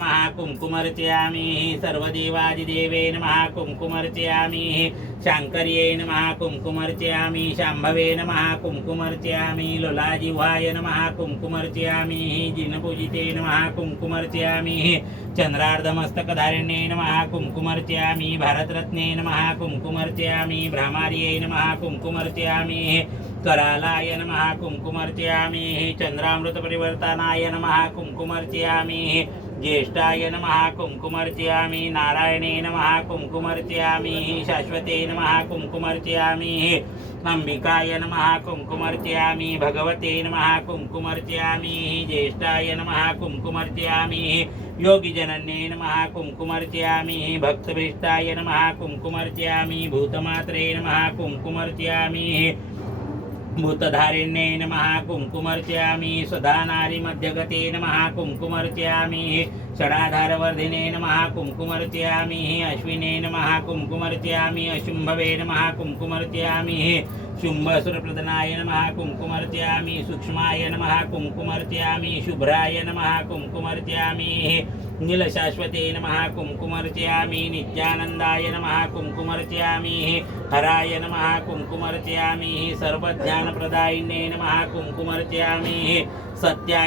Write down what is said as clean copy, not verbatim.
नमः कुङ्कुमर्चयामि सर्वदेवादिदेवे नमः कुङ्कुमर्चयामि शाङ्कर्यै नमः कुङ्कुमर्चयामि शाम्भवे नमः कुङ्कुमर्चयामि लोलाजिह्वाय नमः कुङ्कुमर्चयामि जिनपूजिते नमः कुङ्कुमर्चयामि चन्द्रार्धमस्तकधारिण्यै नमः कुङ्कुमर्चयामि भारतरत्ने नमः कुङ्कुमर्चयामि भ्रामार्यै नमः कुङ्कुमर्चयामि करालाय नमः कुङ्कुमर्चयामि चन्द्रामृतपरिवर्तनाय नमः कुङ्कुमर्चयामि ज्येष्ठाय नमः कुङ्कुमर्चयामि नारायणे नमः कुङ्कुमर्चयामि शाश्वते नमः कुङ्कुमर्चयामि अंबिकाय नमः कुङ्कुमर्चयामि भगवते नमः कुङ्कुमर्चयामि ज्येष्ठाय नमः कुङ्कुमर्चयामि योगिजनन्ये नमः कुङ्कुमर्चयामि भक्तभीष्टाय नमः कुङ्कुमर्चयामि भूतमात्रे नमः कुङ्कुमर्चयामि भूतधारिण्ये नमः कुङ्कुमर्चयामि स्वधानारिमध्यगते नमः कुङ्कुमर्चयामि षडाधारवर्धिने नमः कुङ्कुमर्चयामि अश्विने नमः कुङ्कुमर्चयामि अशुम्भवे नमः कुङ्कुमर्चयामि शुम्भसुरप्रदनाय नमः कुङ्कुमर्चयामि सूक्ष्माय नमः कुङ्कुमर्चयामि शुभ्राय नमः कुङ्कुमर्चयामि नीलशाश्वते नमः कुङ्कुमर्चयामि नित्यानन्दाय नमः कुङ्कुमर्चयामि हराय नमः कुङ्कुमर्चयामि सर्वज्ञानप्रदायिने नमः कुङ्कुमर्चयामि सत्याय